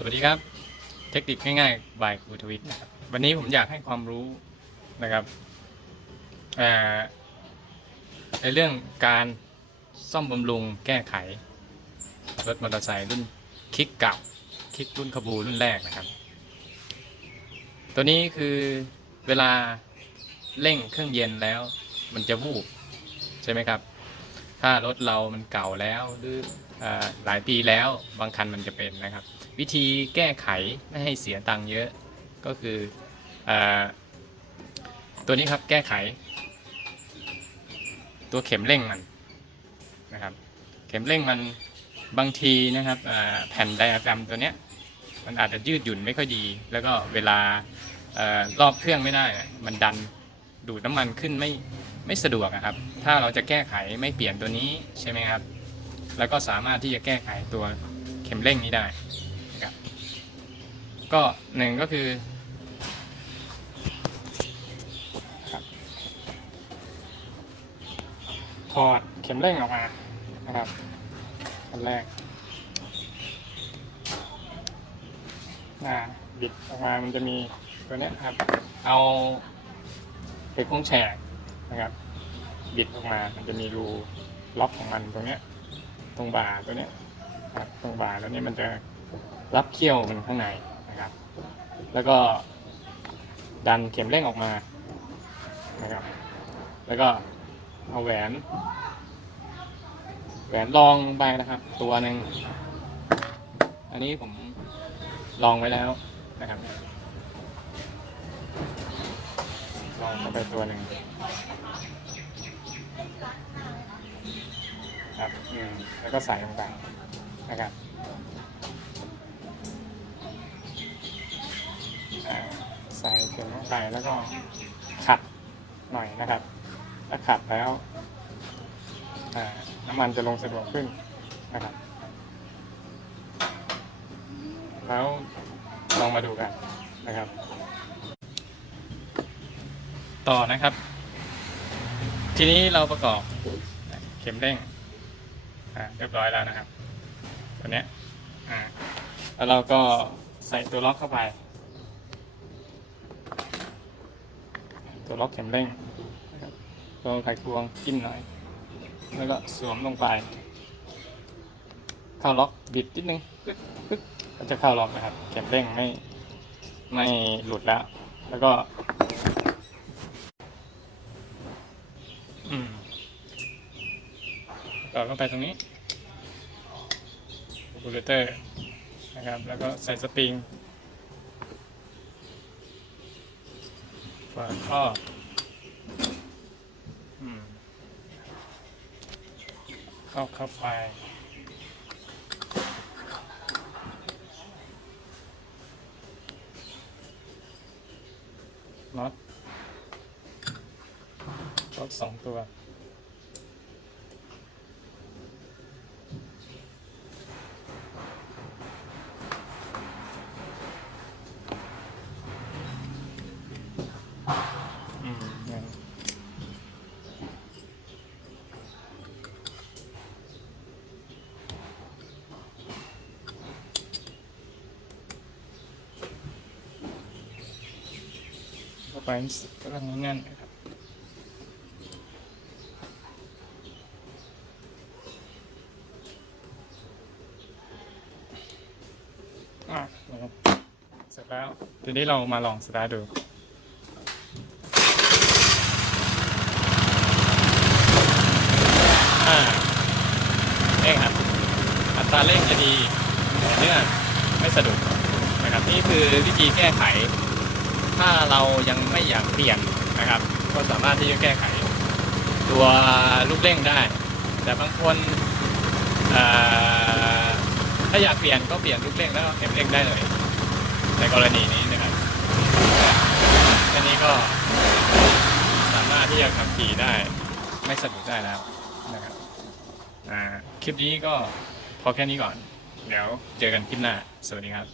สวัสดีครับ เทคนิคง่ายๆบายครูทวิตนะครับวันนี้ผมอยากให้ความรู้นะครับในเรื่องการซ่อมบำรุงแก้ไข รถมอเตอร์ไซค์รุ่นคิกเก่าคิกรุ่นขบูรุ่นแรกนะครับ ตัวนี้คือเวลาเร่งเครื่องเย็นแล้วมันจะวูบใช่ไหมครับ ถ้ารถเรามันเก่าแล้วหรืออหลายปีแล้วบางคันมันจะเป็นนะครับ วิธีแก้ไขไม่ให้เสียตังค์เยอะก็คืออตัวนี้ครับแก้ไข ตัวเข็มเร่งมันนะครับ เข็มเร่งมันบางทีนะครับแผ่นไดอะแกรมตัวเนี้ยมันอาจจะยืดหยุ่นไม่ค่อยดี แล้วก็เวลาเออรอบเครื่องไม่ได้ มันดันดูดน้ำมันขึ้นไม่ ไม่สะดวกครับ ถ้าเราจะแก้ไขไม่เปลี่ยนตัวนี้ใช่ไหมครับ แล้วก็สามารถที่จะแก้ไขตัวเข็มเร่งนี้ได้นะครับก็หนึ่งก็คือถอดเข็มเร่งออกมานะครับอันแรกอ่าบิดออกมามันจะมีตัวนี้ครับ เอาเหล็กโค้งแฉกนะครับ บิดออกมา มันจะมีรูล็อกของมันตรงเนี้ย ตรงบ่าตัวเนี้ยครับตรงบ่าตัวนี้มันจะรับเขี้ยวมันข้างในนะครับ แล้วก็ ดันเข็มเร่งออกมานะครับ แล้วก็เอาแหวน แหวนรองไปนะครับ ตัวหนึ่งอันนี้ผมลองไว้แล้วนะครับลองไปตัวหนึ่ง ครับอืมแล้วก็ใส่ลงไปนะครับอ่าใส่เข็มลงไปแล้วก็ขัดหน่อยนะครับ ถ้าขัดแล้วอ่าน้ำมันจะลงสะดวกขึ้นนะครับ แล้วลองมาดูกันนะครับ ต่อนะครับ ทีนี้เราประกอบเข็มเร่ง อ่าเรียบร้อยแล้วนะครับ ตัวเนี้ยอ่าแล้วเราก็ใส่ตัวล็อกเข้าไป ตัวล็อกเข็มเร่งตัวไขควงจิ้มหน่อย แล้วก็สวมลงไป เข้าล็อกบิดนิดนึงปึ๊กปึ๊กก็จะเข้าล็อกนะครับ เข็มเร่งไม่ไม่หลุดแล้ว แล้วก็อืมต่อเข้าไปตรงนี้ บูเลเตอร์นะครับแล้วก็ใส่สปริงฝาครอบเข้าเข้าไปน็อตน็อตสองตัว อืมเนี่ย เข้าไปก็ต้องแน่นะครับอะเสร็จแล้วทีนี้เรามาลองสตาร์ดูอ่าเร่งครับอัตราเร่งจะดีแต่เนื่องไม่สะดุดนะครับนี่คือวิธีแก้ไข ถ้าเรายังไม่อยากเปลี่ยนนะครับ ก็สามารถที่จะแก้ไขตัวลูกเร่งได้ แต่บางคนถ้าอยากเปลี่ยนก็เปลี่ยนลูกเร่งแล้วเข็มเร่งได้เลย ในกรณีนี้นะครับแค่นี้ก็สามารถที่จะขับขี่ได้ไม่สะดุดได้แล้วนะครับคลิปนี้ก็พอแค่นี้ก่อน เดี๋ยวเจอกันคลิปหน้า สวัสดีครับ